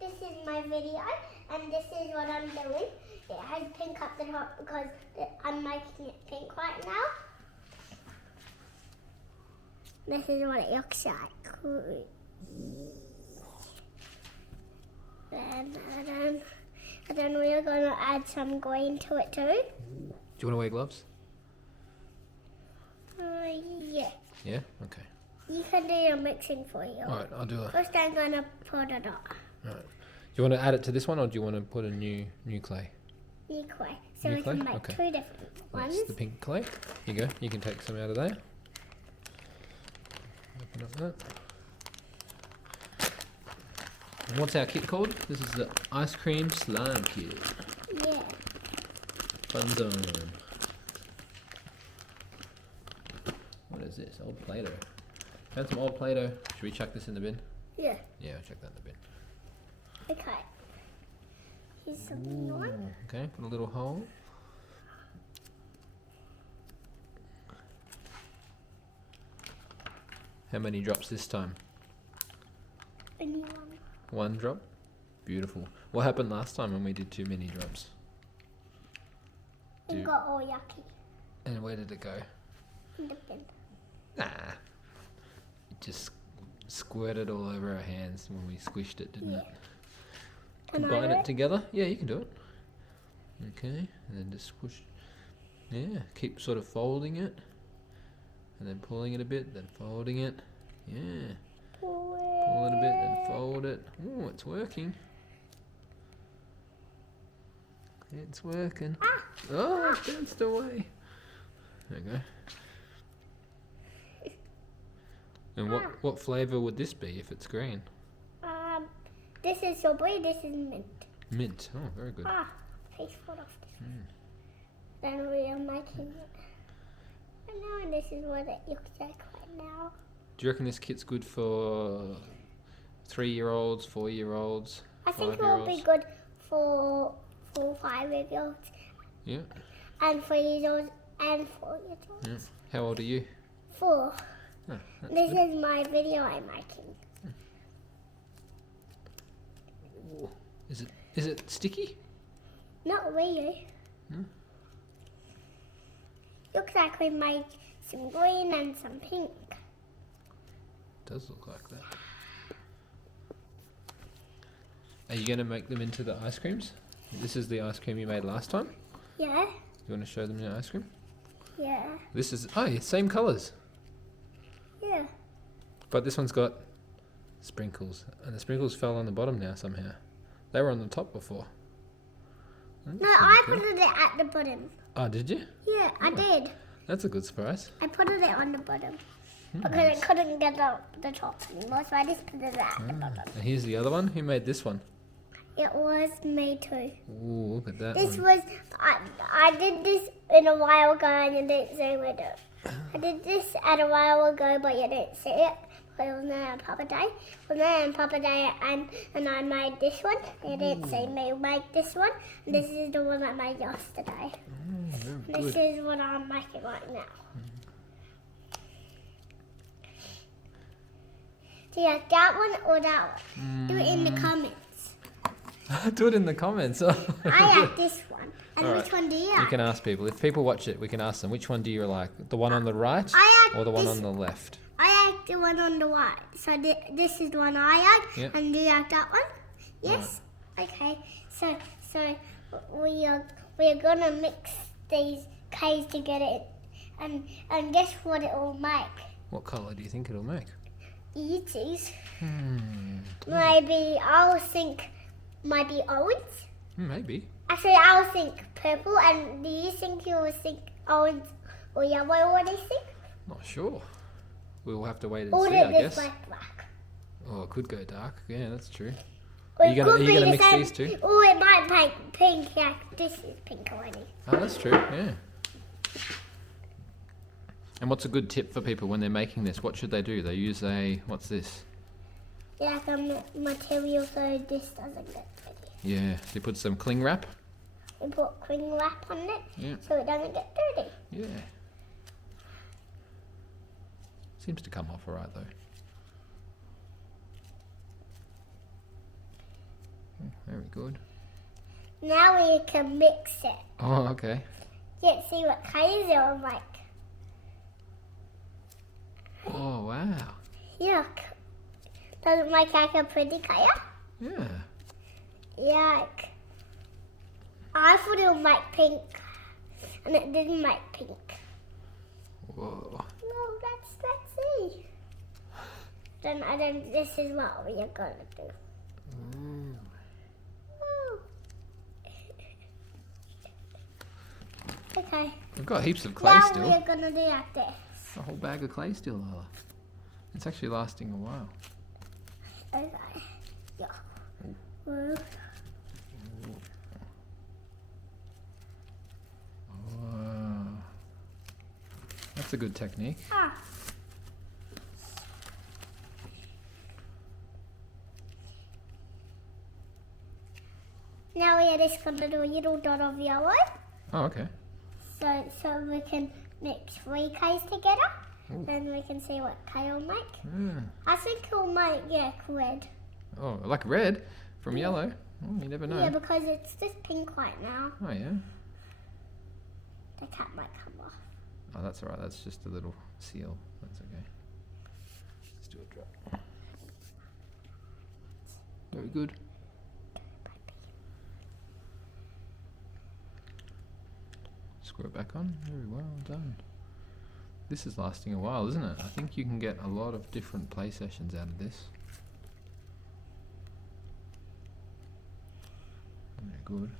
this is my video, and this is what I'm doing. It has pink up the top because I'm making it pink right now. This is what it looks like. And then we're going to add some green to it too. Do you want to wear gloves? Yeah. Yeah? Okay. You can do your mixing for you. Alright, I'll do it. First I'm going to put it on. Alright. Do you want to add it to this one or do you want to put a new clay? New clay. So New we clay? can make Okay. two different ones. That's the pink clay. Here you go. You can take some out of there. Open up that. And what's our kit called? This is the ice cream slime kit. Yeah. Fun zone. What is this? Old Play-Doh. Found some old Play-Doh. Should we chuck this in the bin? Yeah. Yeah, I'll chuck that in the bin. Okay. Here's some new one. Okay, put a little hole. How many drops this time? A new one. One drop? Beautiful. What happened last time when we did too many drops? It got all yucky And where did it go? in the bin. Nah. It just squirted all over our hands when we squished it, didn't it? Can I Combine do it together? Yeah, you can do it. Okay, and then just push. Yeah, keep sort of folding it. And then pulling it a bit, then folding it. Yeah. Pull it a bit, then fold it. Oh, it's working. It's working. Ah. Oh, it bounced away. There you go. And what flavour would this be if it's green? This is strawberry, this is mint. Mint. Oh, very good. Face fall off this. Then we are making it. And now this is what it looks like right now. Do you reckon this kit's good for 3-year-olds, 4-year-olds, I think it 5-year-olds? will be good for 5-year-olds. Yeah. And 3-year-olds and 4-year-olds. Yeah. How old are you? 4. Oh, that's This good. is my video I'm making. Is it sticky? Not really. Looks like we made some green and some pink. Does look like that. Are you going to make them into the ice creams? This is the ice cream you made last time. Yeah, You want to show them your ice cream? yeah, This is same colours, yeah. but this one's got sprinkles, and the sprinkles fell on the bottom now somehow. They were on the top before. That's No, pretty I cool. put it at the bottom. Oh, did you? Yeah, I did. That's a good surprise. I put it on the bottom because I couldn't get up the top anymore, so I just put it at the bottom. And here's the other one. Who made this one? It was me too. Ooh, look at that This one. was I did this in a while ago and you didn't see me do it. I did this at a while ago, but you didn't see it. It was Nana and Papa Day. It was Nana and Papa Day, and I made this one. You didn't see me make this one. And this is the one I made yesterday. Very This good. is what I'm making right now. Do you like that one or that one? Do it in the comments. Do it in the comments. Oh, I like this one. And All which right. one do you You like? can ask people. If people watch it, we can ask them, which one do you like? The one on the right I like or the one this. on the left? I like the one on the right. So this is the one I like. Yep. And do you like that one? Yes. Okay. So we are gonna mix these K's together, and guess what it will make? What colour do you think it'll make? Easies. Hmm. Maybe I'll think maybe orange. Maybe. Actually, I'll think purple. And do you think you will think orange or yellow? What do you think? Not sure. We'll have to wait and Or see, did I this guess. black? Oh, it could go dark. Yeah, that's true. Or Are you it gonna- could are you be gonna the mix same- these two? Or it might paint pink. Yeah, this is pink already. Oh, that's true. Yeah. And what's a good tip for people when they're making this? What should they do? They use what's this? Yeah, some material so this doesn't get dirty. Yeah. They put some cling wrap. We put cling wrap on it Yeah. so it doesn't get dirty. Yeah. Seems to come off alright though. Very good. Now we can mix it. Oh, okay. Yeah, see what colours it'll make. Oh, wow. Yuck. Does it make like a pretty colour? Yeah. Yuck. I thought it would make pink, and it didn't make pink. Whoa. Well, let's see. Then this is what we are gonna do. Mm. Woo. Okay. We've got heaps of clay Now still. we are gonna do like this. A whole bag of clay still, Isla. It's actually lasting a while. Okay. Yeah. Ooh. Woo. Wow. That's a good technique. Ah. Now we are just gonna do a little dot of yellow, Oh, okay. so we can mix 3 colours together. Ooh. Then we can see what colour will make. Yeah. I think it'll make red. Oh, like red from yellow? Oh, you never know. Yeah, because it's just pink right now. Oh, yeah. The cat might come off. Oh, that's alright. That's just a little seal. That's okay. Let's do a drop. Very good. Screw it back on. Very well done. This is lasting a while, isn't it? I think you can get a lot of different play sessions out of this. Very good.